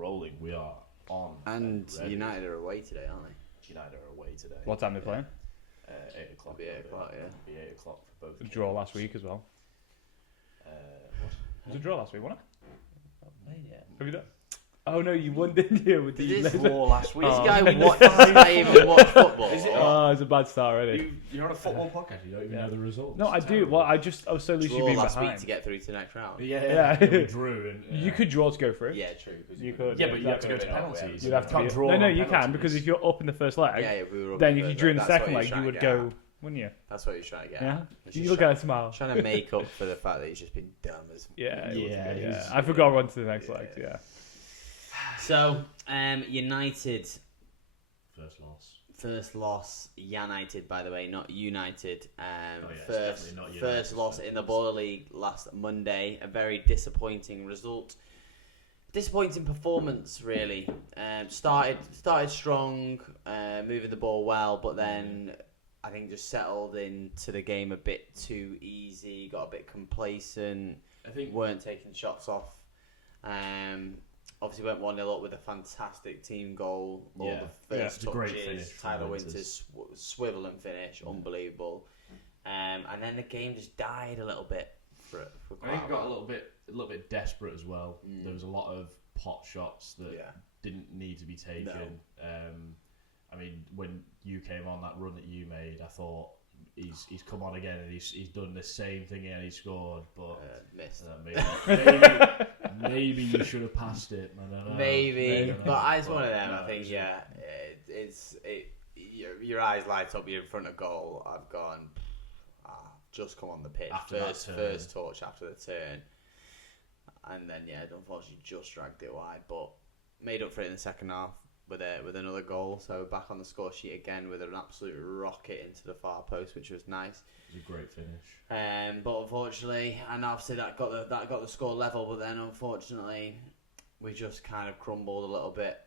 rolling. We are on. And ready. United are away today, aren't they? United are away today. What time are they playing? 8 o'clock. It'll be 8 o'clock, yeah. It'll be 8 o'clock for both. The draw last week as well. What? It was a draw last week, wasn't it? Yeah. Have you done? Oh no, you won, didn't you? With Did the this draw last week? This Oh. guy does not even watch football. Is it? Oh, it's a bad start already. You're on a football podcast. You don't even know the results. No, I do. Well, I was so used to Draw being last behind. week to get through to the next round. Yeah. Yeah. We drew. And, You could draw to go through. Yeah, true. You could. Yeah, but you have to go That's to a bit of penalties. You'd have to can't be, draw. no, on you can penalties. because if you're up in the first leg, Yeah, we were up then in if you the- drew in the that's what second he was leg, you trying would to go, get at. wouldn't you? That's what he's trying to get Yeah. at. It's You just look at a smile. trying to make up for the fact that he's just been dumb as. Yeah. Yeah, I forgot to run to the next leg. Yeah. So, United First loss. first loss. United, by the way, not United. It's First definitely not United. first loss in the Baller League last Monday. A very disappointing result. Disappointing performance, really. Started strong, moving the ball well, but then I think just settled into the game a bit too easy. Got a bit complacent. I think Weren't taking shots off. Obviously went 1-0 up with a fantastic team goal. All Yeah. the Yeah, first it's a great touches, finish from Tyler Winters. Winters swivel and finish, unbelievable. And then the game just died a little bit for I think quite it got a little bit desperate as well. There was a lot of pot shots that didn't need to be taken. No. I mean, when you came on that run that you made, I thought he's come on again and he's done the same thing and he scored, but missed. maybe you should have passed it. I don't know. Maybe, but it's one of them. no, I think your eyes light up. You're in front of goal. I've gone. Just come on the pitch. First touch after the turn, and then unfortunately just dragged it wide, but made up for it in the second half with another goal. So back on the score sheet again with an absolute rocket into the far post, which was nice. It was a great finish. But unfortunately, and obviously that got the score level. But then unfortunately, we just kind of crumbled a little bit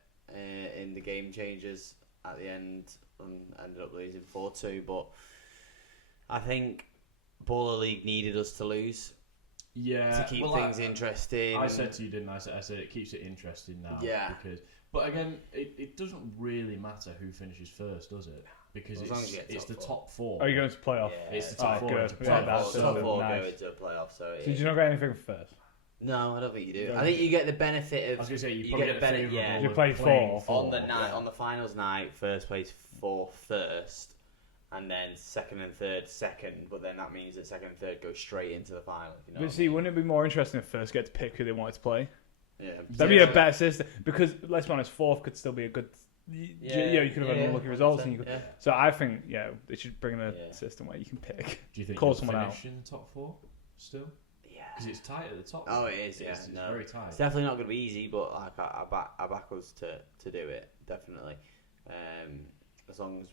in the game changes at the end and ended up losing 4-2. But I think Baller League needed us to lose. Yeah, To keep things interesting. I said to you, didn't I? I said it keeps it interesting now. Yeah. But again, it doesn't really matter who finishes first, does it? Because As long as you get it's the top top four. Are you going to playoff? Yeah. It's the top four. good. into Yeah, playoffs. that's top four nice. go into a playoff. So Did you not get anything for first? No, I don't think you do. No. I think you get the benefit of. I was going to say, you You probably get get the the benefit- favourable yeah. You play of playing four. On the night, on the finals night, first place for first, and then second and third second. But then that means that second and third go straight into the final. If you know But what I see, mean. wouldn't it be more interesting if first get to pick who they wanted to play? Yeah, That'd be a better system because let's be honest, fourth could still be a good. You could have had unlucky results, and you could. Yeah. So I think they should bring in a Yeah. system where you can pick. Do you think Call you'll someone out. finish in the top four still? Yeah. Because it's tight at the top. Oh, it is. Yeah, It's no. very tight. It's definitely not going to be easy, but like I back us to do it definitely. As long as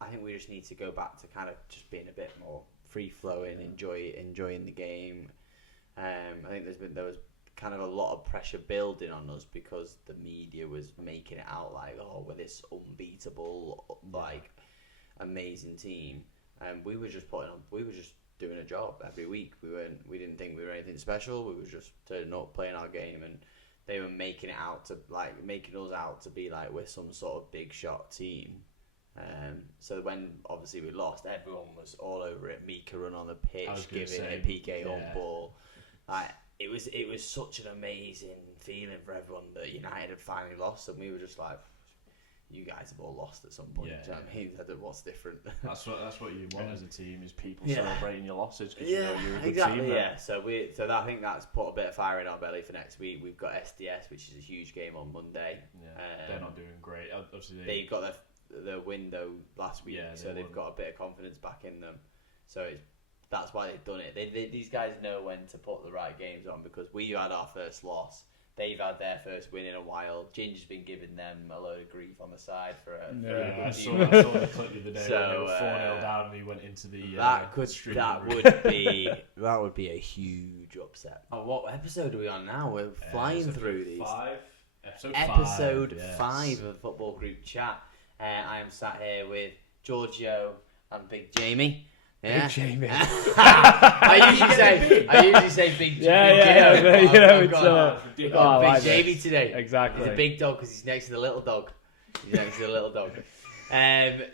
I think we just need to go back to kind of just being a bit more free flowing, enjoying the game. I think there was kind of a lot of pressure building on us because the media was making it out like, oh, we're this unbeatable, like amazing team, and we were just doing a job every week. We didn't think we were anything special. We were just turning up, playing our game, and they were making us out to be like we're some sort of big shot team. So when obviously we lost, everyone was all over it. Mika run on the pitch, giving it PK on ball. Like it was such an amazing feeling for everyone that United had finally lost, and we were just like, you guys have all lost at some point. Yeah. Do you know what I mean? I don't know what's different. That's what you want as a team is people Yeah. celebrating your losses because you know you're a good exactly. team. Yeah, so I think that's put a bit of fire in our belly for next week. We've got SDS, which is a huge game on Monday. Yeah, they're not doing great. Obviously, They got the window last week, Yeah, so they've won. got a bit of confidence back in them. So that's why they've done it. These guys know when to put the right games on because we had our first loss. They've had their first win in a while. Ginger's been giving them a load of grief on the side for a Yeah, good I deal. saw the clip the other day So, when they were 4-0 down and he went into the that would be a huge upset. Oh, what episode are we on now? We're flying through these. Episode 5 of Football Group Chat. I am sat here with Giorgio and Big Jamie. Yeah. Big Jamie. I usually say Big Jamie. It's Big like Jamie this. today. Exactly. He's a big dog because he's next to the little dog.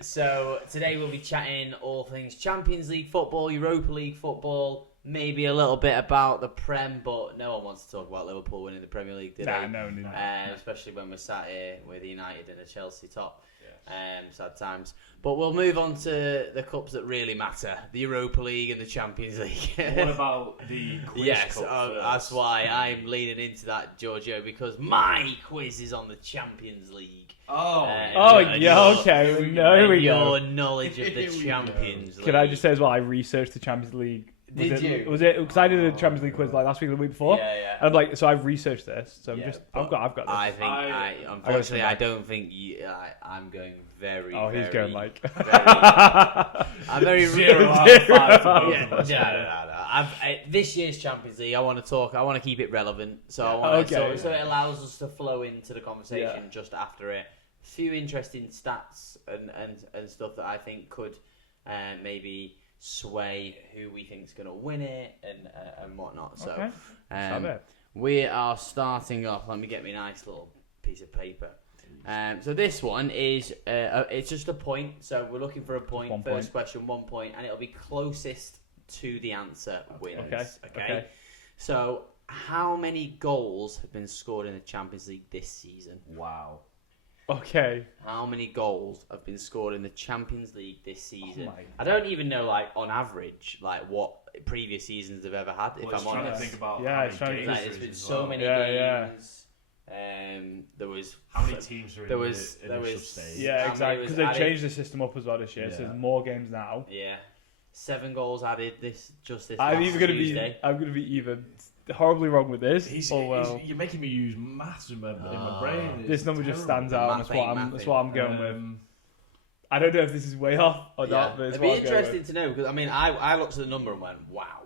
So today we'll be chatting all things Champions League football, Europa League football, maybe a little bit about the Prem, but no one wants to talk about Liverpool winning the Premier League, do they? No. Especially when we're sat here with United and a Chelsea top. Sad times. But we'll move on to the cups that really matter, the Europa League and the Champions League. What about the quiz cup that's why I'm leaning into that, Giorgio, because my quiz is on the Champions League. Okay. Here we go. Your knowledge of the Champions League. Can I just say as well, I researched the Champions League. Did you? Was it because I did a Champions League quiz like last week or the week before? Yeah. And like, so I've researched this. So I've got this. Unfortunately, I don't think I'm going very. Oh, he's going like. I'm very 0 out of 5 for both of us. No. This year's Champions League, I want to keep it relevant. So so it allows us to flow into the conversation just after it. A few interesting stats and stuff that I think could maybe sway who we think is going to win it and whatnot. So we are starting off. Let me get me a nice little piece of paper. So this one is it's just a point. So we're looking for a point. First question, 1 point, and it'll be closest to the answer wins. Okay. So how many goals have been scored in the Champions League this season? Wow. Okay. How many goals have been scored in the Champions League this season? I don't even know, like, on average, like, what previous seasons have ever had, if I'm honest. Trying to think about there's been so many games. There was... How many teams are in the initial stage? Yeah, exactly. Because they've changed the system up as well this year, so there's more games now. Yeah. 7 goals added this Tuesday. I'm going to be either horribly wrong with this, you're making me use maths in my brain. This number just stands out, and that's what I'm going with. I don't know if this is way off or not, but it's it'd be interesting to know, because I looked at the number and went, wow,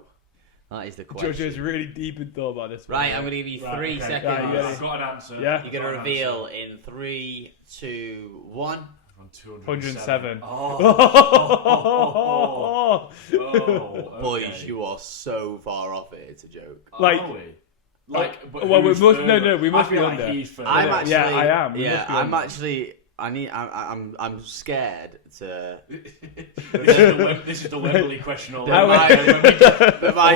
that is the question. Georgio's really deep in thought about this. Right, I'm going to give you 3 seconds. I've got an answer. Yeah. You're going to reveal in 3, 2, 1. 107. Boys, you are so far off it. It's a joke. We must be under. I am. I'm actually. I'm scared to. This is the Wembley question all over. Have I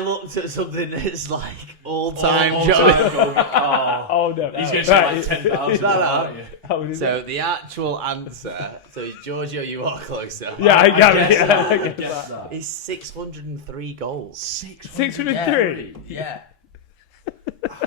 looked at something that's like all-time joke? Oh no! He's going to say like 10,000. So the actual answer. So Giorgio, you are closer. Yeah, I get that. Is 603 goals. 603. Yeah.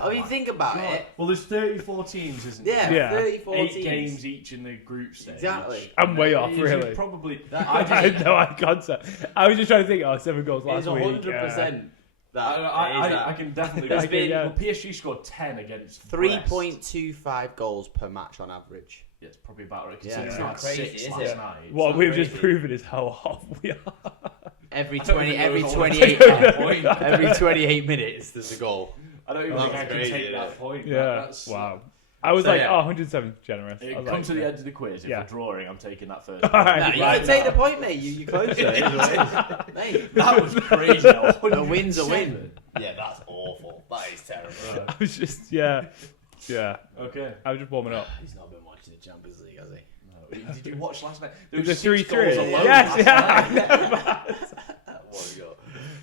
I mean, think about it. Well, there's 34 teams, isn't there? Yeah, 34 8 teams. games each in the group stage. Exactly. I'm way off, really. Probably. I know, I can't say. I was just trying to think, 7 goals last week. It's 100%. I can definitely. Well, PSG scored 10 against 3.25 goals per match on average. Yeah, it's probably about right. It's not crazy, is it? What we've just proven is how off we are. Every 28 minutes, there's a goal. I don't even think I can take that point. Yeah. Wow. I was 107 generous. Come to the end of the quiz. If we're drawing, I'm taking that first. You can take the point, mate. You closer. Mate, that was crazy. A win's a win. Yeah, that's awful. That is terrible. I was just, yeah. Okay. I was just warming up. He's not been watching the Champions League, has he? No. Did you watch last night? There was 6 goals 3-3. alone. Yes,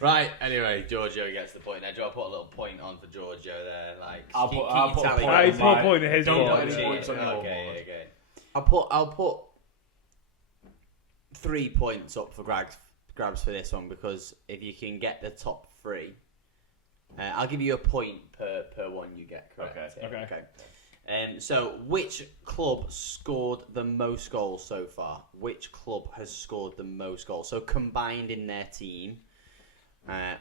Right, anyway, Giorgio gets the point there. Do I put a little point on for Giorgio there? I'll put a point. He's put a point in his board. Okay. I'll put 3 points up for grabs for this one, because if you can get the top 3, I'll give you a point per one you get correct. Okay. So, which club scored the most goals so far? Which club has scored the most goals? So, combined in their team,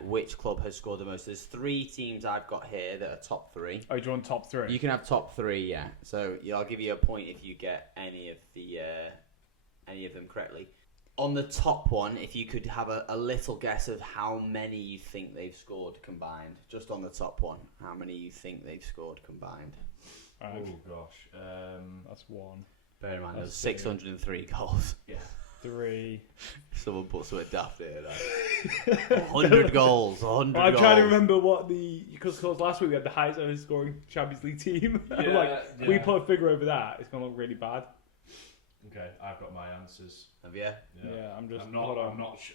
which club has scored the most? There's 3 teams I've got here that are top 3. Oh, do you want top 3? You can have top 3, yeah. So, I'll give you a point if you get any of them correctly. On the top one, if you could have a little guess of how many you think they've scored combined. Just on the top one, how many you think they've scored combined. Right. Oh, gosh. That's 1. Bear in mind, there's 603 goals. Yeah. 3. Someone put something daft here. 100 goals. 100 I'm goals. trying to remember what because last week we had the highest ever scoring Champions League team. We put a figure over that, it's gonna look really bad. Okay, I've got my answers. Have you? Yeah, I'm not.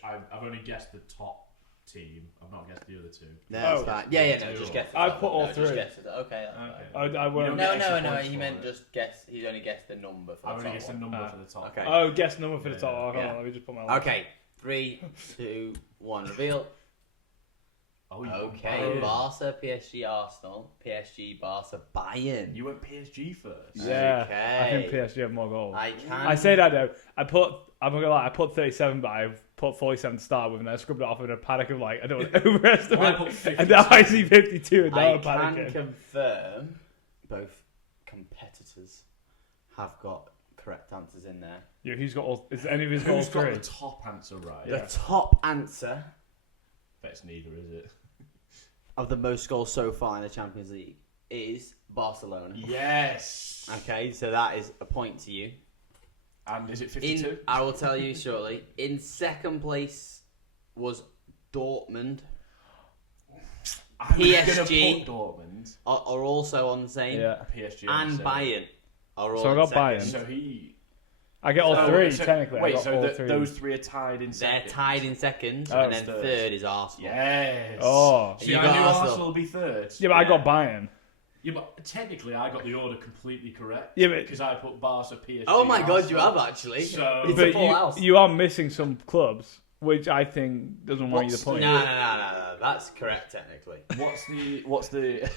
I've only guessed the top team. I've not guessed the other two. No, that's fine. Yeah, no, just guess. I put all 3. Just guess it. Okay, that's fine. I won't. No. He meant just guess. He's only guessed the number for the top. I've only guessed the number for the top. Okay. Oh, guess number for the top. Oh, hold Yeah. on, let me just put my. Okay. 3, 2, 1. Reveal. Oh, you Okay. went Bayern. Barca, PSG, Arsenal. PSG, Barca, Bayern. You went PSG first. Yeah, Okay. I think PSG have more goals. I say that though. I'm not gonna lie. I put 37, but I put 47 to start with, and I scrubbed it off in a panic of I don't want to overestimate. Well, I put 52. And now I see 52, and now I I'm can panicking. confirm both competitors have got correct answers in there. Yeah, who's got all? Is any of his Who's goals got 3? the top answer right? The top answer That's neither, is it? of the most goals so far in the Champions League is Barcelona. Yes. Okay, so that is a point to you. And is it 52? I will tell you shortly. In second place was Dortmund. I'm PSG. gonna put Dortmund. Are also on the same. Yeah, PSG on And the same. Bayern are all So I got in second. Bayern. So he. I get all so- 3 so- technically. Wait, I got so all 3. those 3 are tied in They're second. tied in second, Oh, and then third. third is Arsenal. Yes. Oh. See, You I got knew Arsenal. Arsenal would be third. Yeah, but I got Bayern. Yeah, but technically I got the order completely correct. Yeah, but because I put Barca, PSG. Oh my God, you Arsenal. have actually. So- It's but a full house. you are missing some clubs, which I think doesn't want you the point. No. That's correct technically. What's the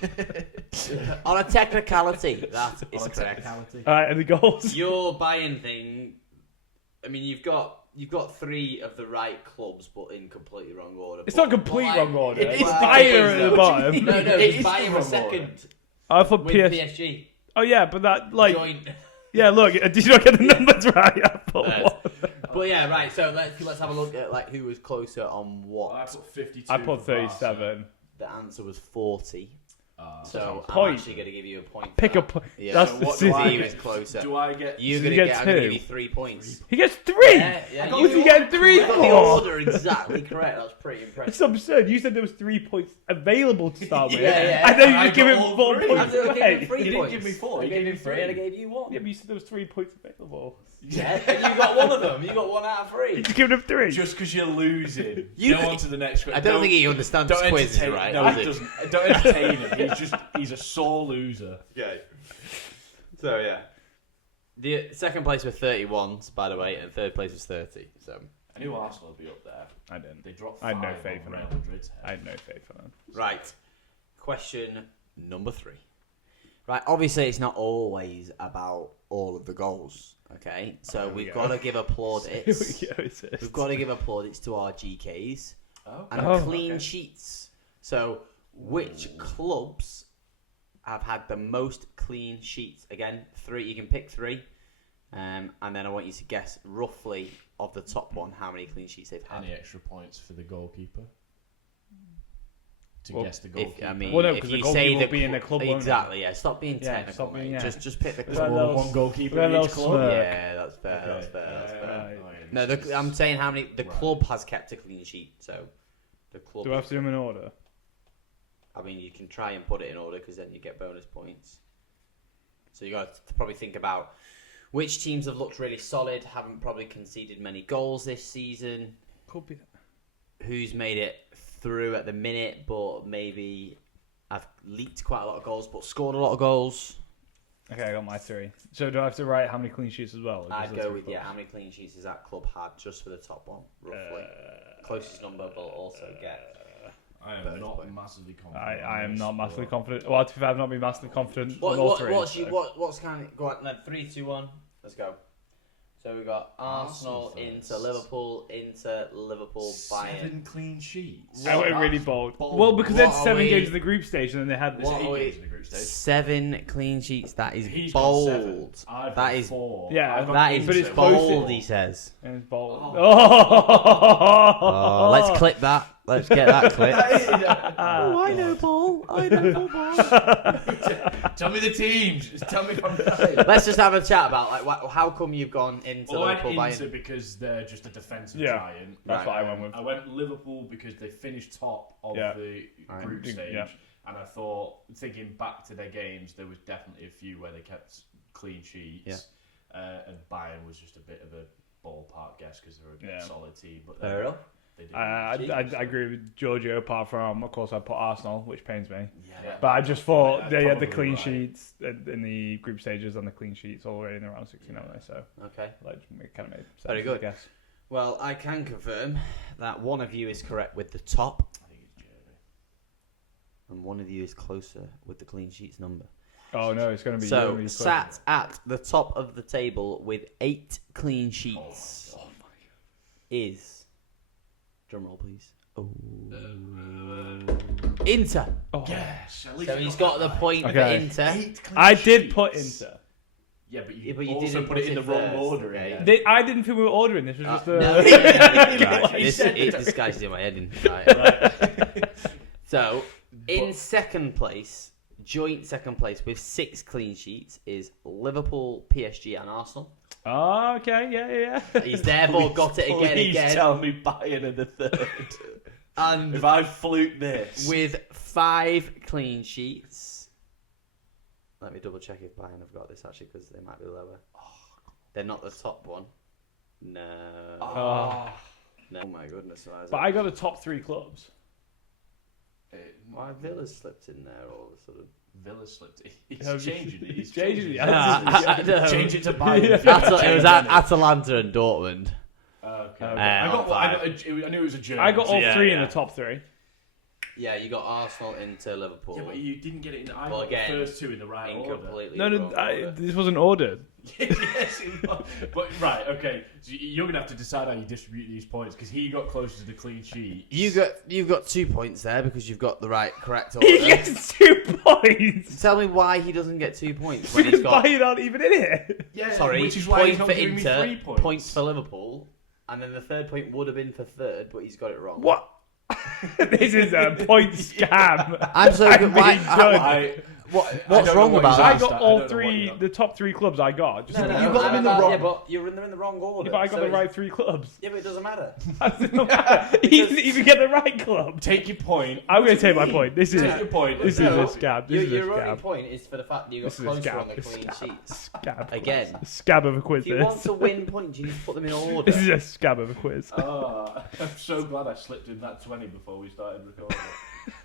On a technicality, that is on a correct. technicality? All right, and the goals. Your Bayern thing. I mean, you've got 3 of the right clubs, but in completely wrong order. It's But- not complete but wrong order. It is It's the Bayern case, at the though. bottom. No, It because is Bayern the was wrong order. second I thought with PSG. PSG. Oh yeah, but that Joint. yeah. Look, did you not get the numbers right? I put No. 1. But yeah, right. So let's have a look at who was closer on what. I put 52. I put for Barca. 37. The answer was 40. So I'm Point. actually going to give you a point. for Pick that. a point. Yeah. That's So the what do I city. He get? was closer. Do I get? You're Does going he to get I'm going to two? give you 3 points. He gets 3. Yeah, What did he get 3 You got the for? order exactly correct. That's pretty It's impressive. absurd. You said there was 3 points available to start with. Yeah. And then you I just give got him all 4 three. points I gave him away. 3 You didn't points. give me 4. I You gave gave him me 3 and I gave you 1. Yeah, but you said there was 3 points available. Yeah, and you got one of them. You got 1 out of 3. You just giving him 3. Just because you're losing. You Go could- on to the next question. I don't think he understands Don't quizzes, entertain. right? No, does he he? doesn't. Don't entertain him. He's a sore loser. Okay. So yeah, the second place was 31s, by the way, and third place was 30. So I knew Arsenal would be up there. I didn't. They dropped I had 5 no on faith in Real them. Madrid's I head. had no faith in them. right, question number 3. Right, obviously it's not always about all of the goals. Okay, so Here we we've go. got to give plaudits. Here we go, it is. We've got to give plaudits to our GKs Oh, and Oh, clean okay. sheets. So, which clubs have had the most clean sheets? Again, 3. You can pick 3, and then I want you to guess roughly of the top one how many clean sheets they've had. Any extra points for the goalkeeper? To Well, guess the goalkeeper. I mean, Well, no, if 'cause the you goalkeeper say will the be in the club, won't it? exactly, yeah. Stop being Yeah, technical, stop being- mate. yeah. Just pick the Is club. that no- one goalkeeper Is that in no each club. smirk? Yeah, that's fair. Okay. That's fair. That's fair. Right. Oh, yeah, No, this is- I'm saying how many the Right. club has kept a clean sheet. So the club. Do I have to do them in order? I mean, you can try and put it in order because then you get bonus points. So you got to probably think about which teams have looked really solid, haven't probably conceded many goals this season, Could be that. who's made it through at the minute, but maybe have leaked quite a lot of goals, but scored a lot of goals. Okay, I got my 3. So do I have to write how many clean sheets as well? or just I'd the go 3 with clubs? how many clean sheets has that club had just for the top one, roughly? Closest number, but also get. I am Bonus not point. massively confident. I on am this, not massively but- confident. Well, to be fair, I've not been massively confident on all 3. What's kind of go on? No, 3, 2, 1. Let's go. So we got Arsenal Arsenal into first. Liverpool, Bayern. 7 clean sheets. I went really That's bold. bold. Well, because they had What are 7 we- games in the group stage, and then they had There's What 8 are we- games in the group stage. 7 clean sheets. That is He's got bold. 7. I've That got is 4. Yeah, I've got that is but it's bold. close. He says. and it's bold. Oh. Oh. Let's clip that. Let's get that clip. Oh, I know Paul. I know football. Tell me the teams. Just tell me if I'm right. Let's just have a chat about how come you've gone into Well, I Liverpool. went Inter because they're just a defensive Yeah. giant. That's what I went with. I went Liverpool because they finished top of the group stage, and I thought, thinking back to their games, there was definitely a few where they kept clean sheets, and Bayern was just a bit of a ballpark guess because they're a solid team. But Fair enough. I agree with Giorgio, apart from, of course, I put Arsenal, which pains me. Yeah. But I just thought they had the probably clean sheets in the group stages and the clean sheets already in the round 16, haven't they? So Okay. it kind of made sense. Very good. I guess. Well, I can confirm that one of you is correct with the top, I think it's Jamie. and one of you is closer with the clean sheets number. Oh no, it's going to be So, you. sat at the top of the table with 8 clean sheets is... Drum roll, please. Oh. Inter. Oh. Yes. So he's got the point for Inter. I did put Inter. Yeah, but you but you also didn't put it in the wrong first, order. okay? Yeah. I didn't think we were ordering. This was just a... No. Right. This guy's doing my head in. Right. So, in second place, joint second place with 6 clean sheets is Liverpool, PSG and Arsenal. Oh, okay, yeah. He's therefore got it again. Please tell me Bayern are the third. And if I fluke this. with 5 clean sheets. Let me double check if Bayern have got this actually, because they might be lower. They're not the top one. No. Oh. No. Oh my goodness. But I got the top 3 clubs. Why Villa's slipped in there all of a sudden? Villa slipped. He's changing it. He's changing it. Change it to Bayern. It was Atalanta and Dortmund. Okay. I knew it was a joke. I got all 3 in the top 3. Yeah, you got Arsenal into Liverpool. Yeah, but you didn't get it in. I Well, got again, the first 2 in the right order. completely No, wrong order. this wasn't ordered. Yes, it was. But right, okay. So you're gonna have to decide how you distribute these points because he got closer to the clean sheet. You've got 2 points there because you've got the correct order. He gets 2 points. Tell me why he doesn't get 2 points when Because he's got Bayern aren't even in it. Yeah, sorry, which is why he's point not for giving me Inter, 3 points. points for Liverpool, and then the third point would have been for third, but he's got it wrong. What? This is a point scam. I'm so I'm good. being done. What's wrong about I that? got all 3, the top 3 clubs I got. Just No, so you know. got them in the wrong. Yeah, but you're in the wrong order. Yeah, but I got so the it's- right 3 clubs. Yeah, but it doesn't matter. He didn't even get the right club. Take your point. I'm going to take my point. This is Take your point. This is No, a scab. This is a Your only scab. point is for the fact that you got This is a closer scab. on the It's clean scab. sheets. Scab. Again. Scab of a quiz. If you This. want to win points, you need to put them in order. This is a scab of a quiz. I'm so glad I slipped in that 20 before we started recording.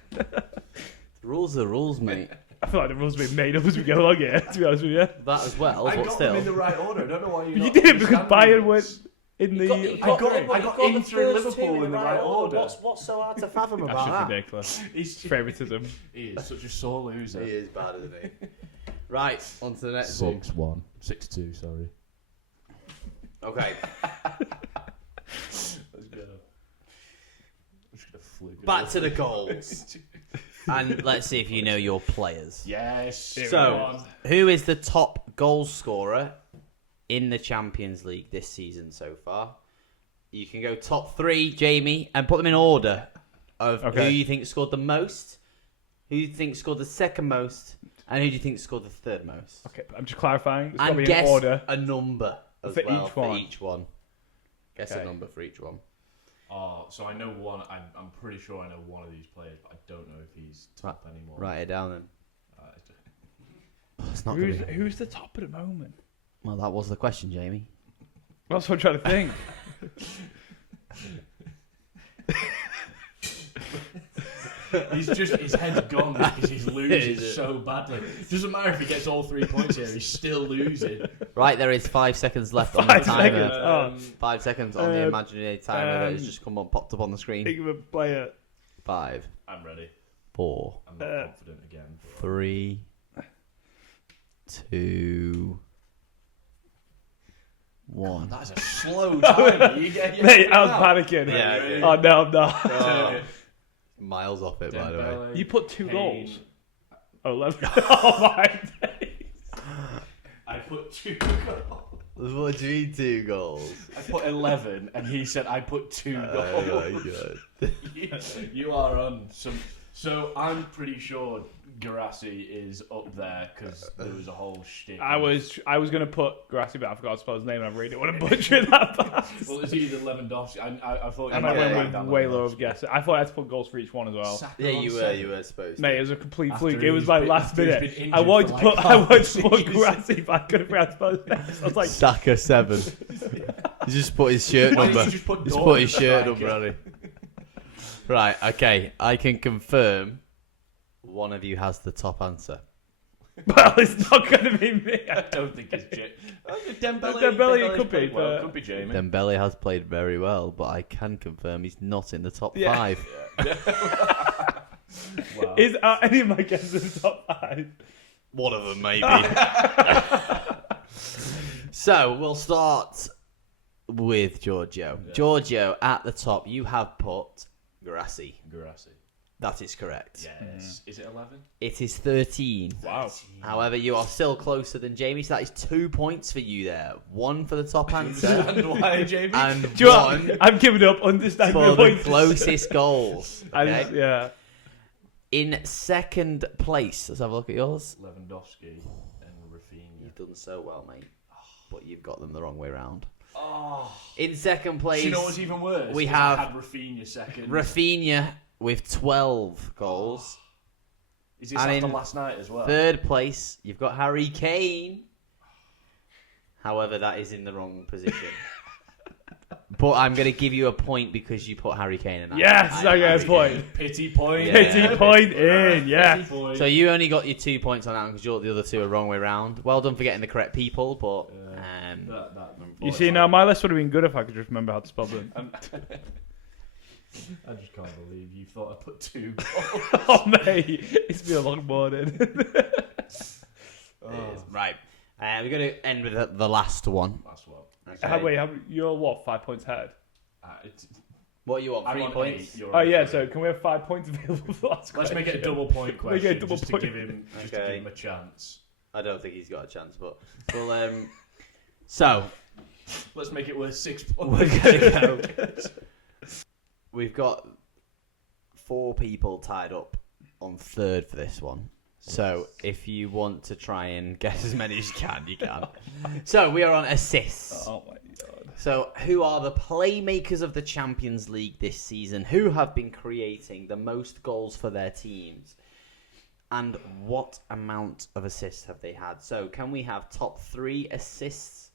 The rules are the rules, mate. I feel like the rules are being made up as we go along here, to be honest with you. That as well, I but got still. them in the right order. I don't know why you. But you did it because Bayern went in the... I got Inter and Liverpool in the right order. What's so hard to fathom That's about just that? ridiculous. He's Favoritism. He is such a sore loser. He is bad, isn't he? Right, on to the next one. 6-1. 6-2, sorry. Okay, Let's go. I'm just gonna fluke it. back to the goals. And let's see if you know your players. Yes. So, who is the top goal scorer in the Champions League this season so far? You can go top 3, Jamie, and put them in order of who you think scored the most, who you think scored the second most, and who do you think scored the third most. Okay, but I'm just clarifying. It's got to And be guess in order. a number as For well each one. for each one. Guess Okay. a number for each one. Oh, so I know one. I'm pretty sure I know one of these players, but I don't know if he's top anymore. Write it down then. It's not Who's, gonna be... who's the top at the moment? Well, that was the question, Jamie. That's what I'm trying to think. He's just his head's gone because he's losing so badly. Doesn't matter if he gets all 3 points here; he's still losing. Right, there is 5 seconds left on the 5 timer. seconds. 5 seconds on the imaginary timer that has just popped up on the screen. Think of a player. 5, I'm ready. 4, I'm not confident again. 3, 2, 1. That's a slow timer. You get Mate, I was panicking. Yeah. Oh, no, I'm not. Oh, miles off it, by the way. You put 2 Kane. goals. Oh, 11. Oh, my days. I put 2 goals. What do you mean 2 goals? I put 11, and he said I put 2 goals. Oh my God. You are on some. So I'm pretty sure Garassi is up there because there was a whole shtick. I was going to put Grassi, but I forgot to spell his name, and I really didn't want to butcher it that fast. Well, it's either Lewandowski. I thought. And I went with way lower of guess. I thought I had to put goals for each one as well. Yeah, you were supposed to. Mate, it was a complete After fluke. It was like last minute. I wanted to put Grassi, but I couldn't figure out to spell his name. So I was like, Saka 7. He just put his shirt number. Just put his shirt number on it. Right, okay. I can confirm one of you has the top answer. well, it's not going to be me. I don't think it's Dembele. Dembele could be, Well, but... could be Jamie. Dembele has played very well, but I can confirm he's not in the top 5. Wow. Is any of my guesses in the top 5? One of them, maybe. So, we'll start with Giorgio. Yeah. Giorgio, at the top, you have put Garassi. That is correct. Yes. Is it 11? It is 13. Wow. However, you are still closer than Jamie, so that is 2 points for you there. 1 for the top answer. And why, Jamie? And Do you know what? 1 I'm giving up. Understand for the the point. closest goals. Okay? Yeah. In second place, let's have a look at yours. Lewandowski and Rafinha. You've done so well, mate. But you've got them the wrong way round. Oh. In second place, Do you know what's even worse? we I have had Rafinha second. Rafinha with 12 goals. Is this And after in last night as well? Third place, you've got Harry Kane. However, that is in the wrong position. But I'm going to give you a point because you put Harry Kane in. Yes, I get a point. Pity point. Yeah. Pity point in, yeah. Pity point. So you only got your 2 points on that one because the other 2 are wrong way round. Well done for getting the correct people, but You see, now my list would have been good if I could just remember how to spell them. I just can't believe you thought I put 2 goals. Oh, mate, it's been a long morning. Right. We're going to end with the last one. Last one. Okay. You're what, 5 points ahead? What do you want? 3 points? 8, Oh, yeah, so can we have 5 points available for the last Let's question? make it a double point question Make it a double just point. to give him a chance. I don't think he's got a chance, but well, so Let's make it worth 6 we're points. gonna go. We've got 4 people tied up on third for this one. So if you want to try and guess as many as you can, you can. So we are on assists. Oh my god. So who are the playmakers of the Champions League this season? Who have been creating the most goals for their teams? And what amount of assists have they had? So can we have top 3 assists?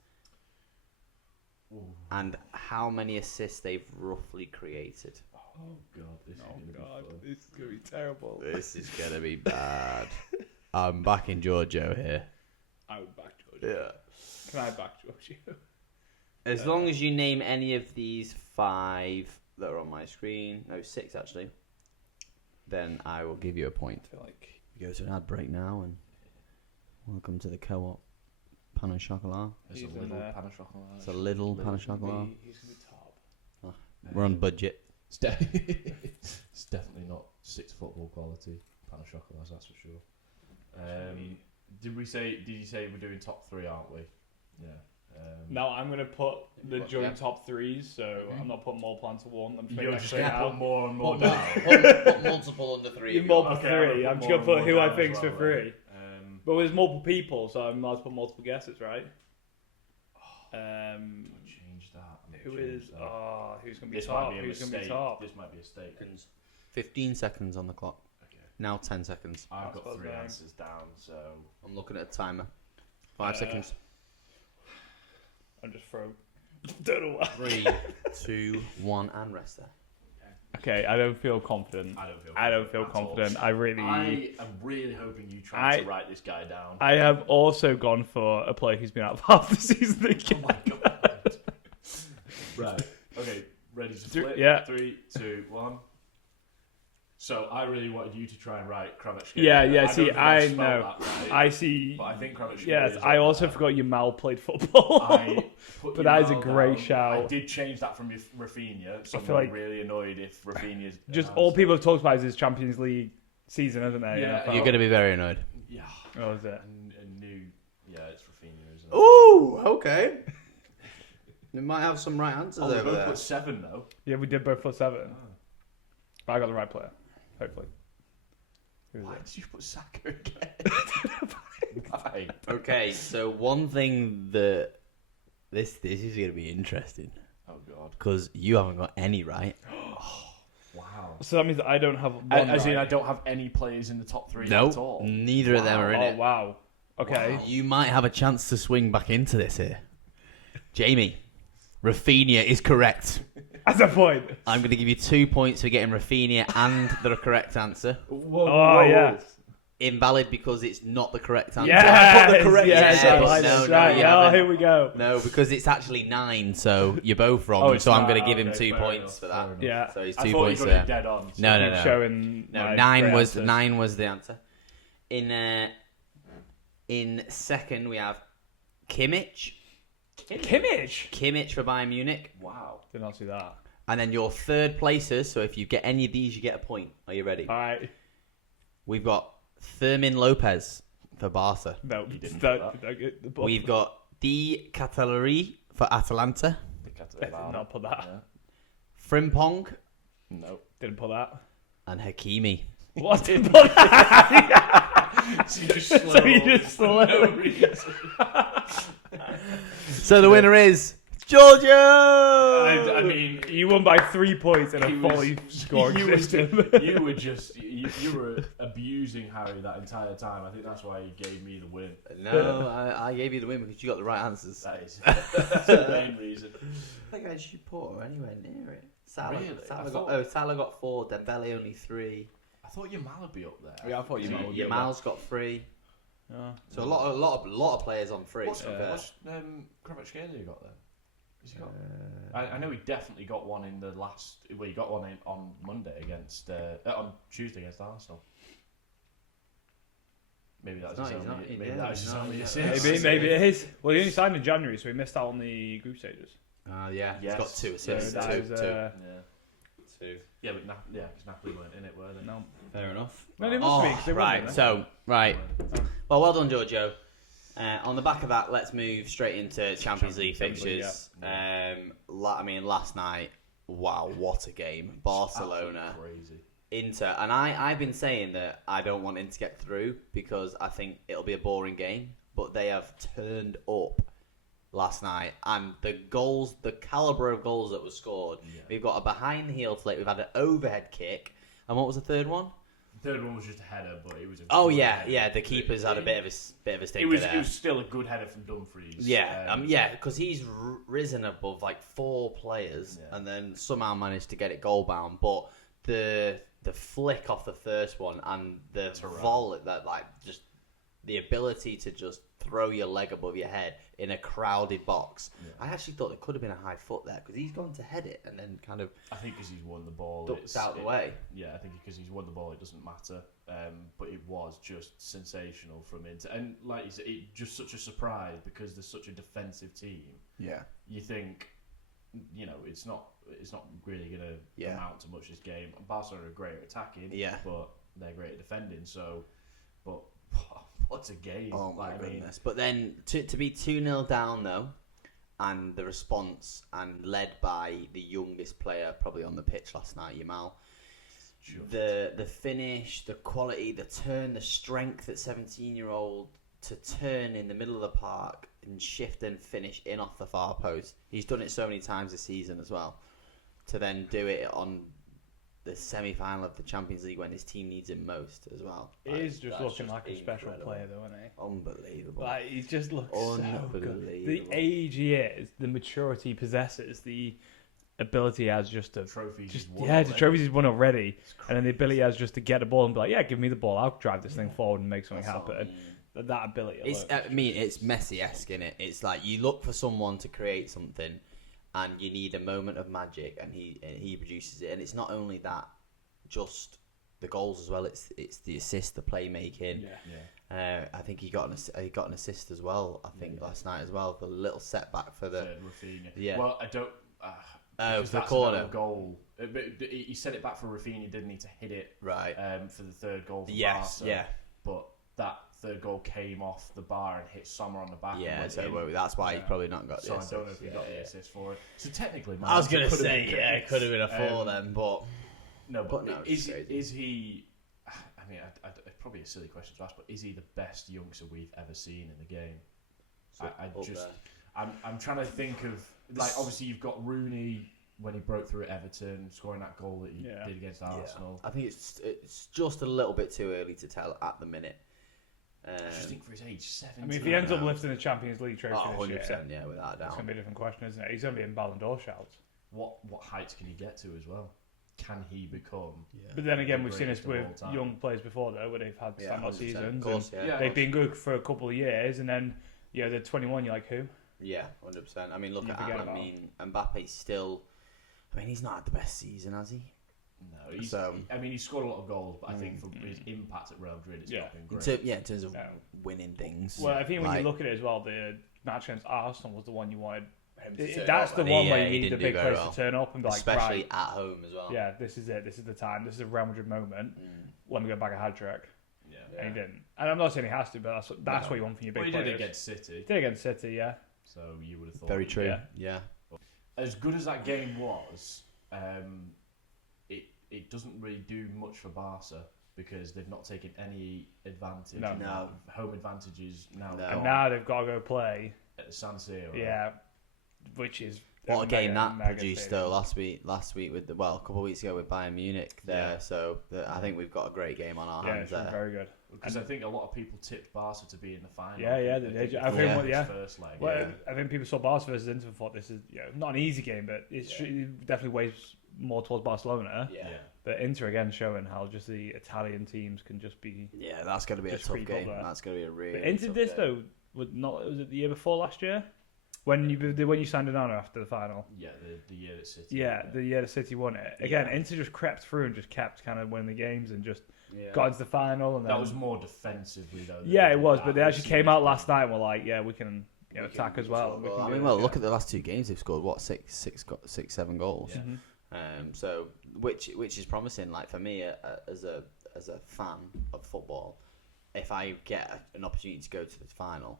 Ooh. And how many assists they've roughly created? Oh god, this is gonna be fun. This is gonna be terrible. This is going to be bad. I'm backing Giorgio here. I would back Giorgio. Yeah. Can I back Giorgio? As long as you name any of these 5 that are on my screen, no, 6 actually, then I will give you a point. I feel like We go to an ad break now, and welcome to the co-op pan au chocolat. It's a He's little in there. pan au chocolat. It's a little pan au chocolat. he's gonna be top. We're on budget. It's, it's definitely not 6 football quality pan au chocolats, that's for sure. Did you say we're doing top 3, aren't we? Yeah. Now I'm gonna put the What, joint yeah. top 3s, so I'm not putting more plans to 1. I'm just You're making just that going straight to out. put more and more down. Put multiple under 3. You if you multiple want. Okay, 3. I'll I'm put just gonna more put and who more I down think's as for well, 3. right? But there's multiple people, so I might as well put multiple guesses, right? Change that. Who is? Who's gonna be This top? might be a Who's gonna be mistake. top? This might be a mistake. 15 seconds on the clock. Okay. Now 10 seconds. I've That's got 3 fine. answers down, so I'm looking at a timer. 5 seconds. I'm just throw. Don't know why. 3, 2, 1, and rest there. Okay, I don't feel confident. I don't feel I confident at all. I am really hoping you try to write this guy down. I have also gone for a player who's been out for half the season again. Oh my god. Right. Okay. Ready to flip? Yeah. 3, 2, 1. So I really wanted you to try and write Kravachkevich. Yeah. See, I spelled know. that right, I see. but I think Kravachkevich. Yes, is I up also there. forgot Yamal played football. But that is a Yamal great down. shout. I did change that from Rafinha, so I I'm feel like- really annoyed if Rafinha's Just all people have talked about is his Champions League season, isn't they? Yeah. You're going to be very annoyed. Yeah. Oh, is it? A new. Yeah, it's Rafinha, isn't it? Ooh, okay. We might have some right answers over we both there. put 7 though. Yeah, we did both put 7. But I got the right player, hopefully. Why did you put Saka again? Why? Okay, so one thing that this is going to be interesting. Oh god. Because you haven't got any right. Wow. So that means I don't have one As in, right. I don't have any players in the top 3 No, at all. neither of them are in Oh, it. wow. Okay. Wow. You might have a chance to swing back into this here. Jamie, Rafinha is correct. That's a point. I'm going to give you 2 points for getting Rafinha and the correct answer. Whoa, yeah. Invalid because it's not the correct answer. Yeah, I put the correct answer. right. No, Right. you Oh, haven't. here we go. No, because it's actually 9, so you're both wrong. Oh, it's so I'm not. going to give him Okay, 2 fair points enough, for fair that. enough. Yeah. So he's I 2 thought points you got there. it dead on. So No, no, Keep no. Showing No, my 9 great was answers. 9 was the answer. In second we have Kimmich. Kimmich? For Bayern Munich. Wow. Did not see that. And then your third placers, so if you get any of these, you get a point. Are you ready? All right. We've got Fermin Lopez for Barca. No, You didn't don't- put don't- We've got Di Catalari for Atalanta. Did not put that. Frimpong No. Didn't put that. and Hakimi. What? Didn't put that. So you just slow So you just for slow. no reason. So the winner is Giorgio! I mean, You won by 3 points in He a was- fully scoring you system. you were just you were abusing Harry that entire time. I think that's why you gave me the win. No, I gave you the win because you got the right answers. That is that's the main reason. I think I should put her anywhere near it. Salah, Really? Salah got 4, Dembele only 3. I thought Yamal would be up there. Yeah, I thought Yamal would be up Yamal's got 3. Yeah. So a lot of players on 3. What's fair. Kvaratskhelia got then? Has he got? I know he definitely got one in the last. Well, he got one on Monday against on Tuesday against Arsenal. Maybe that was his only. Maybe that was his only assist. Maybe it is. Well, he only signed in January, so he missed out on the group stages. Yeah, he's got 2 assists. So that is, Yeah. 2. Yeah, but because Napoli weren't in it, were they? No. Fair enough. No, they must be, 'cause they won, right, didn't they? so, right. Well done, Giorgio. On the back of that, let's move straight into Champions League fixtures. Last night, wow, what a game. Barcelona, Crazy. Inter. And I've been saying that I don't want Inter to get through because I think it'll be a boring game. But they have turned up last night. And the goals, the calibre of goals that were scored. Yeah. We've got a behind-the-heel flick. We've had an overhead kick. And what was the third one? The third one was just a header, but it was. Oh good yeah, header. yeah. The keeper's had a bit of a stinker It was there. still a good header from Dumfries. Yeah, because he's risen above like 4 players and then somehow managed to get it goal bound. But the flick off the first one and the volley, that just the ability to just throw your leg above your head in a crowded box. Yeah. I actually thought there could have been a high foot there because he's gone to head it and then kind of. I think because he's won the ball, ducked out the way. Yeah, I think because he's won the ball, it doesn't matter. But it was just sensational from Inter, and like you said, it just such a surprise because there's such a defensive team. Yeah, you think, it's not really going to amount to much this game. Barcelona are great at attacking, but they're great at defending. So, but. What's a game? Oh my goodness! But then to be 2-0 down though, and the response and led by the youngest player probably on the pitch last night, Yamal. The finish, the quality, the turn, the strength at 17-year-old to turn in the middle of the park and shift and finish in off the far post. He's done it so many times this season as well. To then do it on the semi-final of the Champions League when his team needs him most as well. He is just looking like a special player, though, isn't he? Unbelievable. He just looks so good. The age he is, the maturity he possesses, the ability he has just to trophies. The trophies he's won already, and then the ability he has just to get the ball and be like, give me the ball, I'll drive this thing forward and make something happen. That ability. It's Messi-esque, innit? It's like you look for someone to create something. And you need a moment of magic, and he produces it. And it's not only that, just the goals as well. It's the assist, the playmaking. I think he got an assist as well. I think last night as well. The little setback for the Rafinha. Yeah. Well, I don't. For the corner goal. He set it back for Rafinha. Didn't need to hit it right for the third goal. For Barca, but that third goal came off the bar and hit Sommer on the back. Yeah, so that's why he's probably not got the assist. So I don't know if he got the assist for it. So technically, I was going to say, it could have been a 4 then, but... Is he... I mean, it's probably a silly question to ask, but is he the best youngster we've ever seen in the game? So I'm trying to think of... Like, obviously, you've got Rooney when he broke through at Everton, scoring that goal that he did against Arsenal. I think it's just a little bit too early to tell at the minute. I just think for his age, 17. I mean, if he ends up lifting the Champions League trophy this year, 100%, yeah, without a doubt. It's going to be a different question, isn't it? He's going to be in Ballon d'Or shouts. What heights can he get to as well? Can he become? Yeah. But then again, we've seen this with young players before, though, where they've had standout seasons. Of course, they've been good for a couple of years, and then they're 21. You're like, who? Yeah, 100%. I mean, look at Ant. I mean, Mbappe's still. I mean, he's not had the best season, has he? No, I mean, he scored a lot of goals, but I think for his impact at Real Madrid, it's not been great. In terms of winning things. Well, I think when you look at it as well, the match against Arsenal was the one you wanted. That's the one where you need the big players to turn up and be like, especially at home as well. Yeah, this is it. This is the time. This is a Real Madrid moment. Let me get back a hat trick. Yeah, and he didn't. And I'm not saying he has to, but that's what you want from your big players. He did against City. Did against City, yeah. So you would have thought. Very true. Yeah. As good as that game was, it doesn't really do much for Barca because they've not taken any advantage. No. Home advantages now. And now they've got to go play at the San Siro. Yeah, which is what a game that produced though last week with a couple of weeks ago with Bayern Munich there. Yeah. So I think we've got a great game on our hands there. Very good. Because I think a lot of people tipped Barca to be in the final. Yeah, they did. I think first leg. Well, I think people saw Barca versus Inter and thought this is not an easy game, but it definitely weighs more towards Barcelona. Yeah. But Inter again showing how just the Italian teams can just be. Yeah, that's going to be a tough game. That's going to be a really. But Inter did though. Was it the year before last year? When you signed Onana after the final? Yeah, the year that City. Yeah, the year that City won it. Again, Inter just crept through and just kept kind of winning the games and just got into the final. And that was more defensively though. Yeah, it was, but they actually came out last night and were like, we can attack as well. Look at the last 2 games they've scored. 6-7 goals. Yeah. So which is promising. Like for me, as a fan of football, if I get an opportunity to go to the final,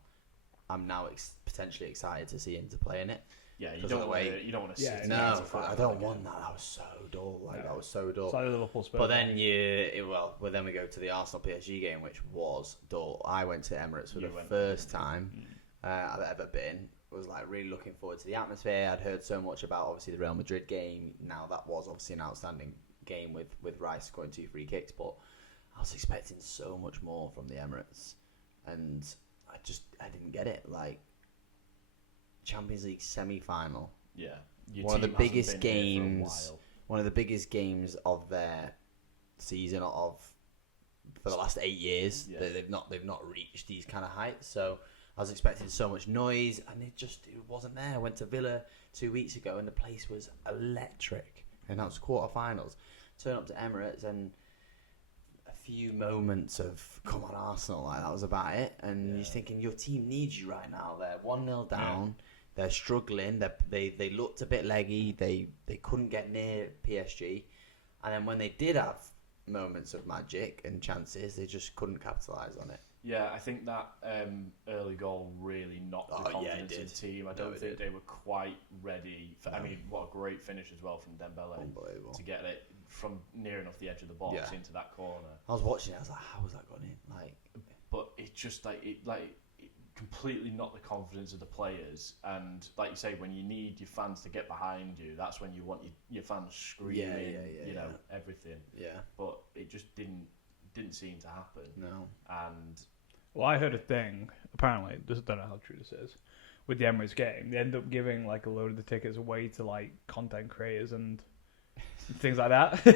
I'm now potentially excited to see Inter play in it. Yeah, you don't want to see it. No, I don't want that. That was so dull. That was so dull. It's like Liverpool Spurs. But then then we go to the Arsenal PSG game, which was dull. I went to Emirates for the first time I've ever been. Was like really looking forward to the atmosphere. I'd heard so much about obviously the Real Madrid game. Now that was obviously an outstanding game with Rice scoring 2 free kicks, but I was expecting so much more from the Emirates, and I didn't get it. Like Champions League semi-final. Yeah. One of the biggest games of their season for the last 8 years. Yeah. They've not reached these kind of heights. So I was expecting so much noise, and it wasn't there. I went to Villa 2 weeks ago, and the place was electric. And that was quarterfinals. Turn up to Emirates, and few moments of come on Arsenal, like that was about it. And you're thinking your team needs you right now. They're 1-0 down. They're struggling. They looked a bit leggy. They couldn't get near PSG. And then when they did have moments of magic and chances, they just couldn't capitalise on it. Yeah, I think that early goal really knocked the confidence in the team. I don't think they were quite ready. I mean, what a great finish as well from Dembele. Unbelievable. To get it from near enough the edge of the box into that corner. I was watching it. I was like, how was that gone in? But it just it completely knocked the confidence of the players. And like you say, when you need your fans to get behind you, that's when you want your fans screaming, everything. Yeah. But it just didn't seem to happen. No. And well, I heard a thing. Apparently, I don't know how true this is. With the Emirates game, they end up giving like a load of the tickets away to like content creators and things like that,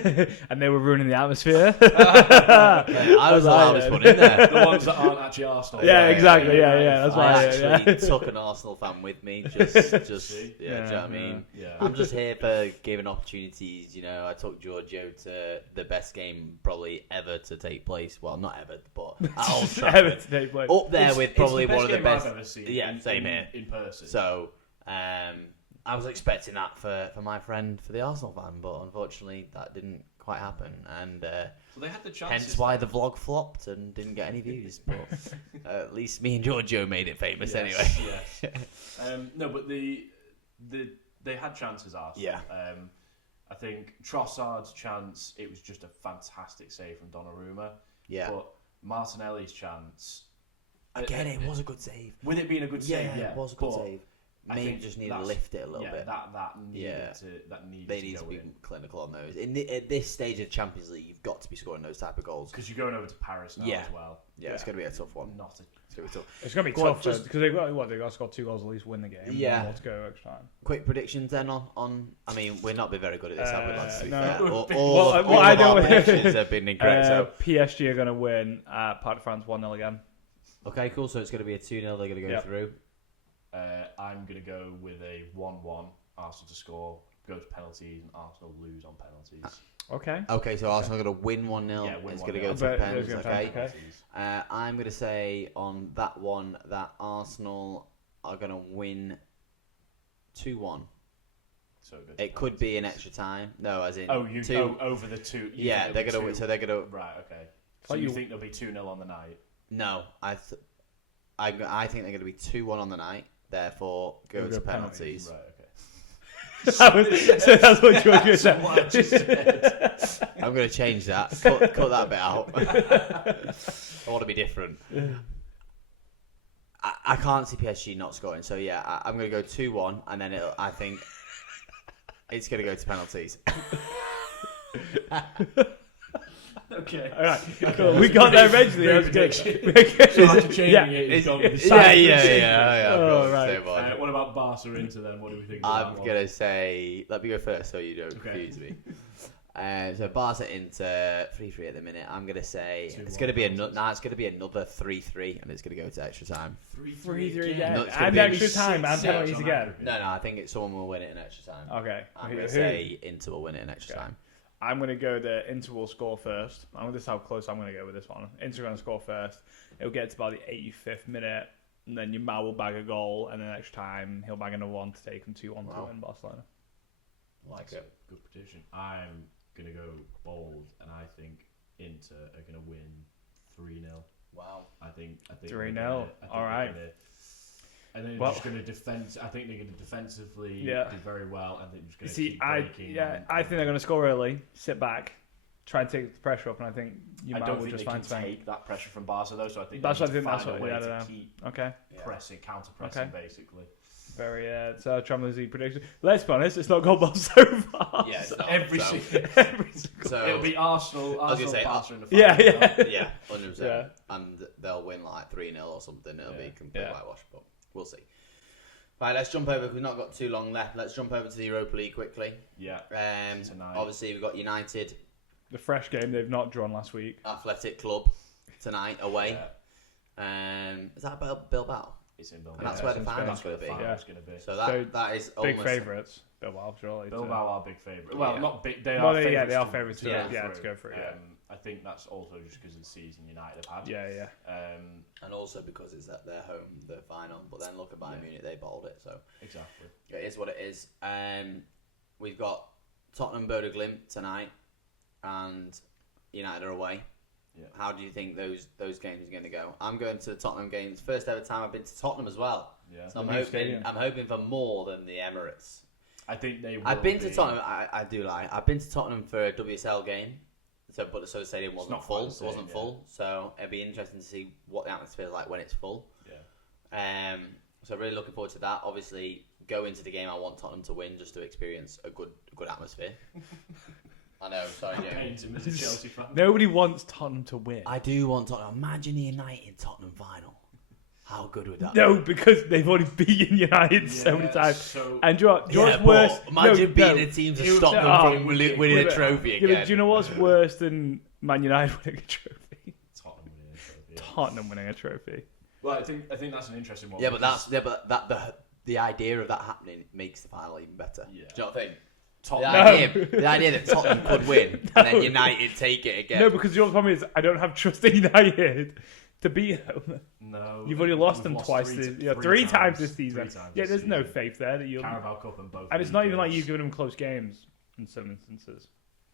and they were ruining the atmosphere. I was the loudest one in there. The ones that aren't actually Arsenal. Yeah, exactly. Yeah. That's why I actually took an Arsenal fan with me. Just, do you know what I mean? Yeah. I'm just here for giving opportunities. I took Giorgio to the best game probably ever to take place. Well, not ever, but at Old Trafford. Ever to take place. Up there with probably one of the best. I've ever seen. Yeah, same here in person. So. I was expecting that for my friend, for the Arsenal fan, but unfortunately that didn't quite happen, and well, they had the chances. hence why the vlog flopped and didn't get any views. But at least me and Giorgio made it famous anyway. Yes. No, but they had chances. Arsenal. Yeah. I think Trossard's chance. It was just a fantastic save from Donnarumma. Yeah. But Martinelli's chance. Again, it was a good save. With it being a good save, it was a good save. I Maybe think just need to lift it a little bit. That needed to They need to be clinical on those. At this stage of the Champions League, you've got to be scoring those type of goals. Because you're going over to Paris now as well. Yeah, it's going to be a tough one. It's going to be tough because they've got to score 2 goals at least, win the game. Yeah. More to go extra time. Quick predictions then on. I mean, we're not been very good at this, have we, lads? To be no. fair. All of our predictions have been incorrect. PSG are going to win at Parc de France 1-0 again. Okay, cool. So it's going to be a 2-0. They're going to go through. I'm going to go with a 1-1. Arsenal to score, go to penalties, and Arsenal lose on penalties. Okay, so Arsenal are going to win 1-0. Yeah, it's going to go to penalties. Okay. I'm going to say on that one that Arsenal are going to win 2-1. So it could be an extra time. No, as in over the 2. Yeah, they're going to win. So they're going to. Right. Okay. So you think there'll be 2-0 on the night? No, I think they're going to be 2-1 on the night. Therefore, go to penalties. Right. Okay. So that's what Giorgio said. I'm going to change that. Cut that bit out. I want to be different. I can't see PSG not scoring. So yeah, I'm going to go 2-1, and then I think it's going to go to penalties. Okay. All right. Cool. We got there eventually. That was good. So after changing it, it's gone with the yeah. Oh, right. What about Barca Inter then? What do we think? I'm going to say, let me go first so you don't confuse me. So Barca Inter 3-3 at the minute. I'm going to say it's going to be another 3-3, and it's going to go to extra time. 3-3 again. And extra time and penalties again. No, I think someone will win it in extra time. Okay. I'm going to say Inter will win it in extra time. I'm going to go the Inter will score first. This is how close I'm going to go with this one. Inter going to score first. It'll get to about the 85th minute, and then Yamal will bag a goal, and then extra time he'll bag another one to take him 2-1 to win Barcelona. Like it. Good prediction. I'm going to go bold, and I think Inter are going to win 3-0. Wow. I think 3-0. All right. And then they're just going to defend. I think they're going to defensively do very well, and they're just going to keep breaking. I think they're going to score early, sit back, try and take the pressure off, and I think Yamal will just find Spain. Take that pressure from Barca though. So I think that's what I think. That's what to keep pressing, counter pressing, basically. Very Champions League prediction. Let's be honest, it's not gone well so far. Yeah, so every single. So it'll be Arsenal, Barca in the final. Yeah, 100%. Yeah. And they'll win like 3-0 or something. It'll be complete whitewash, but we'll see. Right, let's jump over. We've not got too long left. Let's jump over to the Europa League quickly. Yeah. Tonight. Obviously, we've got United. The fresh game they've not drawn last week. Athletic Club tonight away. Yeah. Is that Bilbao? It's in Bilbao. And that's where the final's going to be. So that is big almost favourites. Bilbao, surely. Bilbao are big favourites. Well, not big. They are. Favourites they are favourites. To go through. I think that's also just because of the season United have had. Yeah. And also because it's at their home, the final. But then look at Bayern Munich, they bowled it. So exactly, it is what it is. We've got Tottenham, Bodo Glimt tonight, and United are away. Yeah. How do you think those games are going to go? I'm going to the Tottenham games. First ever time I've been to Tottenham as well. Yeah. So I'm hoping for more than the Emirates. I think they will. I've been to Tottenham. I do lie. I've been to Tottenham for a WSL game. So the stadium wasn't full. It wasn't full. So it'd be interesting to see what the atmosphere is like when it's full. Yeah. So really looking forward to that. Obviously, going to the game, I want Tottenham to win just to experience a good atmosphere. I know, sorry, Jamie. As a Chelsea fan. Nobody wants Tottenham to win. I do want Tottenham. Imagine the United Tottenham final. How good would that be? No, because they've already beaten United so many times. And do you know what's worse? Imagine beating a team to stop them from winning a trophy again. Yeah, do you know what's worse than Man United winning a trophy? Tottenham winning a trophy. Well, I think that's an interesting one. Yeah, but the idea of that happening makes the final even better. Yeah. Do you know what I think? The idea that Tottenham could win and then United take it again. No, because your problem is I don't have trust in United to beat them. No, you've only lost them twice. Three times this season. There's no faith there that you'll. Carabao Cup and both. And it's not even like you've given them close games in some instances.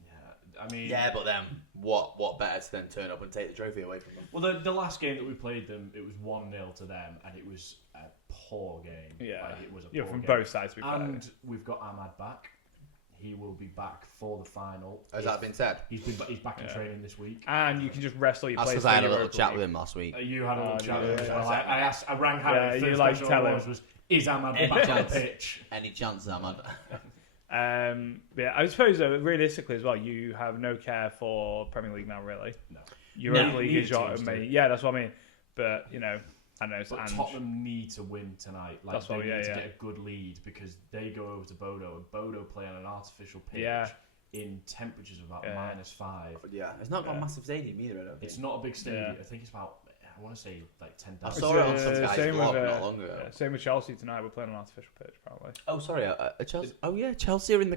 Yeah, I mean, yeah, but then what better to then turn up and take the trophy away from them? Well, the last game that we played them, it was 1-0 to them, and it was a poor game. Yeah, it was a poor from game. both sides. And we've got Ahmad back. He will be back for the final. Has that been said? He's back in training this week. And you can just rest all your players. That's because I had a little chat with him last week. You had a little chat with him as well. Yeah. I rang Harry. Yeah, you like tell him. Was, is Ahmad back on the pitch? Any chance, Ahmad? Yeah, I suppose realistically as well, you have no care for Premier League now, really. No. Europa League is your main. Yeah, that's what I mean. But I know. But Tottenham need to win tonight. That's they need to get a good lead because they go over to Bodo and Bodo play on an artificial pitch in temperatures of about -5. Yeah, it's not got a massive stadium either. I don't think. It's not a big stadium. I think it's about. I want to say like 10,000. I saw it on some guy's blog not long ago. Same with Chelsea tonight. We're playing on an artificial pitch, probably. Oh, sorry. Chelsea. Oh, yeah. Chelsea are in the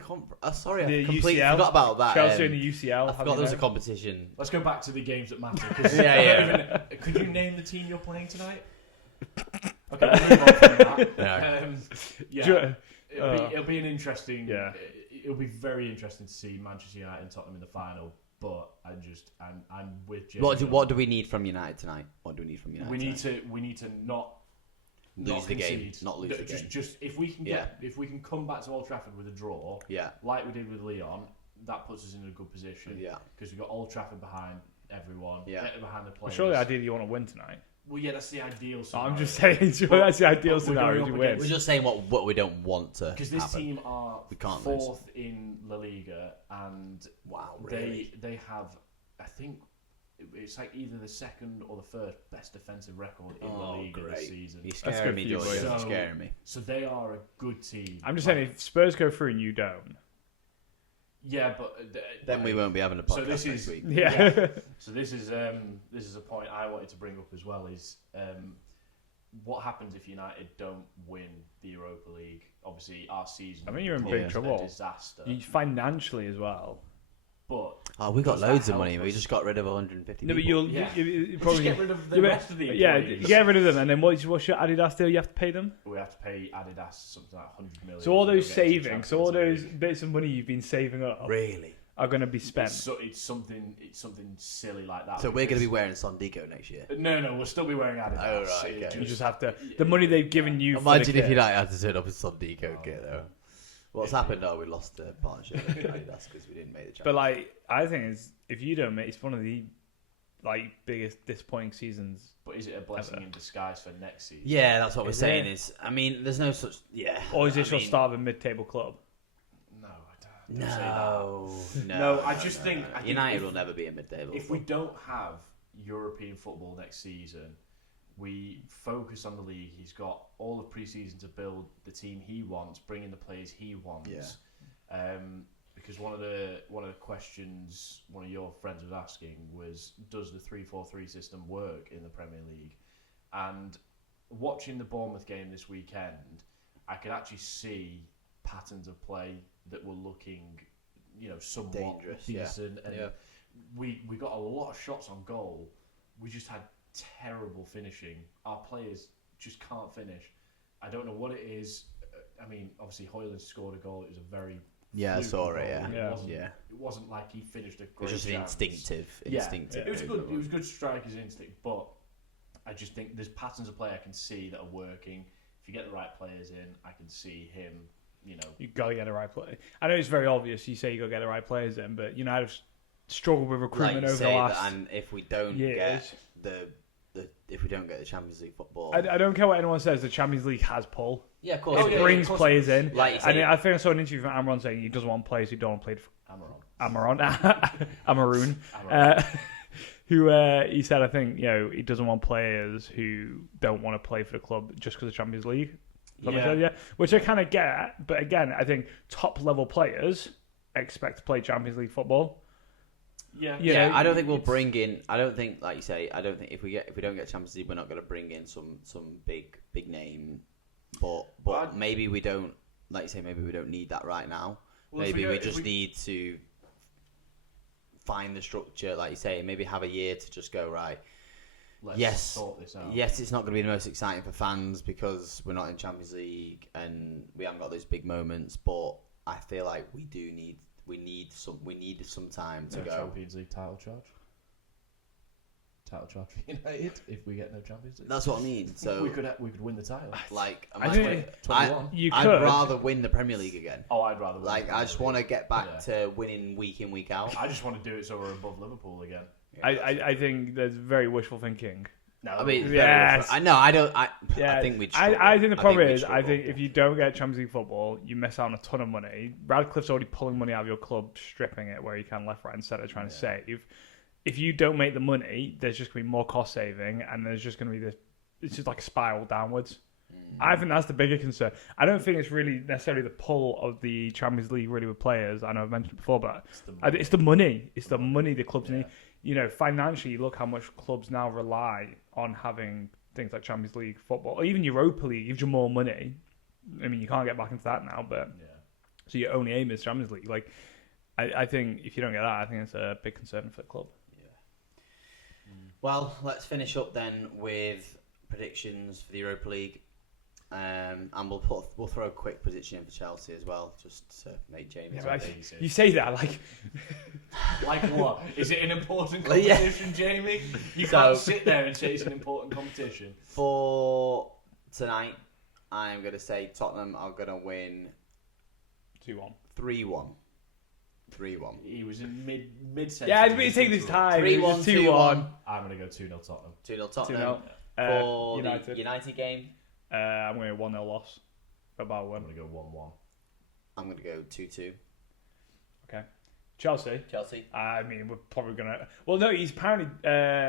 sorry, I completely UCL. forgot about that. Chelsea in the UCL. I forgot there was a competition. Let's go back to the games that matter. Could you name the team you're playing tonight? Okay, we'll move on from that. It'll be an interesting. Yeah. It'll be very interesting to see Manchester United and Tottenham in the final. But I'm with Jamie. What do we need from United tonight? What do we need from United? We need to not lose the concede. game. Not lose the game. Just if we can come back to Old Trafford with a draw, like we did with Lyon, that puts us in a good position. Yeah, because we've got Old Trafford behind everyone. Yeah, behind the players. Surely, ideally, you want to win tonight. Well, yeah, that's the ideal scenario. I'm just saying, that's the ideal scenario to win. We're just saying what we don't want to because this happen. team are fourth in La Liga, and they have, I think, it's like either the second or the first best defensive record in La Liga this season. You're scaring me, George. You're scaring me. So they are a good team. I'm just saying, if Spurs go through and you don't. Yeah, but then we won't be having a podcast next week. Yeah. So this is a point I wanted to bring up as well. Is what happens if United don't win the Europa League? Obviously, our season. I mean, you're in big trouble. A disaster. Financially as well. But we got loads of money. We just got rid of 150. No, but you probably just get rid of the rest of the employees. Yeah, you get rid of them, and then what's your Adidas deal? You have to pay them. We have to pay Adidas something like 100 million. So all those savings, all those bits of money you've been saving up, really, are going to be spent. It's something silly like that. So we're going to be wearing Sondico next year. No, we'll still be wearing Adidas. Oh right, okay. You just have to. The money they've given you. Imagine if United had to turn up in Sondico kit though. What's happened? We lost the partnership with Adidas because we didn't make the Champions. But I think if you don't make, it's one of the biggest disappointing seasons. But is it a blessing in disguise for next season? Yeah, that's what we're saying. Is I mean, there's no such Or is this your start of a mid-table club? No, I don't say that. No. I just think United will never be a mid-table. If we don't have European football next season, we focus on the league. He's got all of pre-season to build the team he wants, bring in the players he wants. Yeah. Because one of the questions one of your friends was asking was, does the 3-4-3 system work in the Premier League? And watching the Bournemouth game this weekend, I could actually see patterns of play that were looking, somewhat dangerous, decent. And we got a lot of shots on goal. We just had terrible finishing. Our players just can't finish. I don't know what it is. I mean, obviously Højlund scored a goal. It was a very I saw it. It wasn't like he finished a great. It was just instinctive. Yeah, it was good. It was good striker's instinct, but I just think there's patterns of play I can see that are working. If you get the right players in, I can see him. You gotta get the right player. I know it's very obvious. You say you gotta get the right players in, but I've struggled with recruitment over the last. And if we don't get if we don't get the Champions League football, I don't care what anyone says. The Champions League has pull. Yeah, of course. It brings players in. Like you say, I think I saw an interview from Amaron saying he doesn't want players who don't want to play for Amaroon. Who he said, I think, he doesn't want players who don't want to play for the club just because of the Champions League. Which I kind of get, but again, I think top level players expect to play Champions League football. Yeah. I don't think we'll bring in. I don't think, like you say, I don't think if we don't get Champions League, we're not going to bring in some big name. But maybe we don't, like you say, maybe we don't need that right now. Well, maybe we just need to find the structure, like you say, maybe have a year to just go right. Let's sort this out. Yes, it's not going to be the most exciting for fans because we're not in Champions League and we haven't got those big moments. But I feel like we we need some time to go. Champions League title charge for United if we get no Champions League. That's what I mean. So we could win the title. Like, I'd rather win the Premier League again. Oh, I'd rather win. Like, I just want to get back to winning week in, week out. I just want to do it so we're above Liverpool again. I think there's very wishful thinking. No, I mean, yes. I know. I don't. I think we'd. I think the problem is, I think if you don't get Champions League football, you miss out on a ton of money. Radcliffe's already pulling money out of your club, stripping it where you can left, right, and centre, trying to save. If you don't make the money, there's just going to be more cost saving, and there's just going to be this. It's just like a spiral downwards. I think that's the bigger concern. I don't think it's really necessarily the pull of the Champions League really with players. I know I've mentioned it before, but it's the money. It's the money the clubs need. You know, financially, look how much clubs now rely on having things like Champions League football, or even Europa League gives you more money. I mean, you can't get back into that now, but so your only aim is Champions League. Like, I think if you don't get that, I think it's a big concern for the club. Well, let's finish up then with predictions for the Europa League, and we'll throw a quick prediction in for Chelsea as well, just to make Jamie. You say that like what? Is it an important competition, Jamie? You can't sit there and say it's an important competition. For tonight, I'm going to say Tottenham are going to win 2-1. 3-1. 3-1. He was in mid sentence. Yeah, he's taking his time. 3-1, 2-1. I'm going to go 2-0 Tottenham. 2-0 Tottenham. 2-0. For United. the United game, I'm going to 1-0 loss. About one. I'm going to go 1-1. I'm going to go 2-2. Okay. Chelsea. I mean, we're probably going to... Well, no, he's apparently...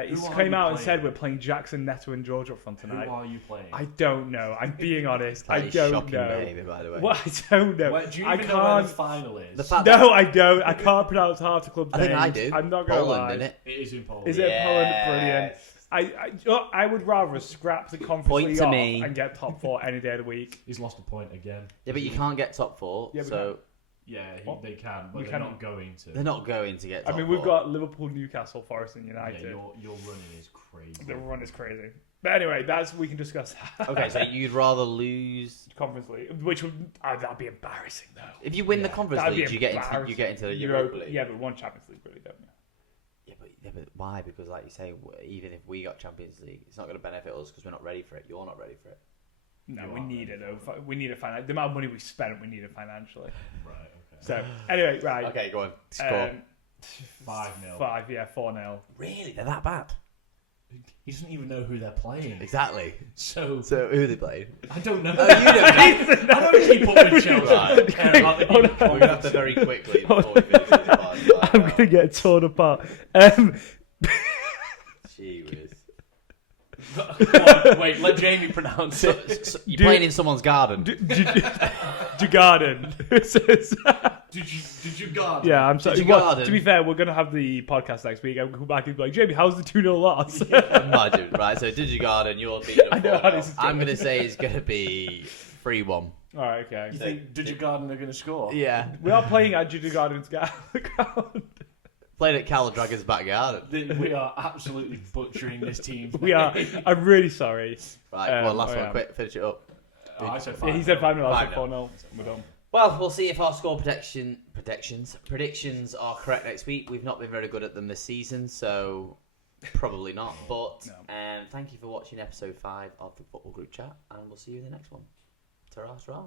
he's came out and said we're playing Jackson, Neto and George up front tonight. Who are you playing? I don't know. I'm being honest. I don't shocking know. behaviour, by the way. Well, I don't know. Do you even know where the final is? No, I don't. I can't pronounce half the club's I names. think I do. I'm not going to lie. Poland, isn't it? It is in Poland. Is it Poland? Brilliant. I would rather scrap the Conference League off and get top 4 any day of the week. He's lost a point again. Yeah, but you can't get top 4, so... Yeah, they can, but they're not going to. They're not going to get top 4. We've got Liverpool, Newcastle, Forest and United. Yeah, your running is crazy. The run is crazy. But anyway, we can discuss that. Okay, so you'd rather lose... Conference League, which would... that'd be embarrassing, though. If you win the Conference League, you get into the Europa League. Yeah, but one Champions League, really, don't you? Yeah, but why? Because, like you say, even if we got Champions League, it's not going to benefit us because we're not ready for it. You're not ready for it. No, we need it, though. We need it financially. The amount of money we spent, we need it financially. Right, okay. So, anyway, right. Okay, go on. Score. 5-0. 4-0. Really? They're that bad? He doesn't even know who they're playing. Exactly. So who are they playing? I don't know. Oh, you don't know. I don't keep up with Chelsea. I care about the We're going to have to very quickly before we finish this part. I'm going to get torn apart. Gee whiz. Wait, let Jamie pronounce it. You're playing in someone's garden. Garden. Did you garden? Yeah, I'm sorry. Garden? To be fair, we're going to have the podcast next week. I'm going back and be like, Jamie, how's the 2-0 loss? Imagine. Right, so did you garden? You're beating I know how this is I'm going to say it's going to be 3-1. All right, okay. You think Did you garden are going to score? Yeah. We are playing at Did you Garden's ground. Played at Cal Dragon's back garden. We are absolutely butchering this team. We are. I'm really sorry. Right, last one, quick, finish it up. I said 5-0. Yeah, he said 5-0, I said 4-0. We're done. Well, we'll see if our score predictions are correct next week. We've not been very good at them this season, so probably not. But thank you for watching episode 5 of the Football Group Chat, and we'll see you in the next one. Ta-ra, ta-ra.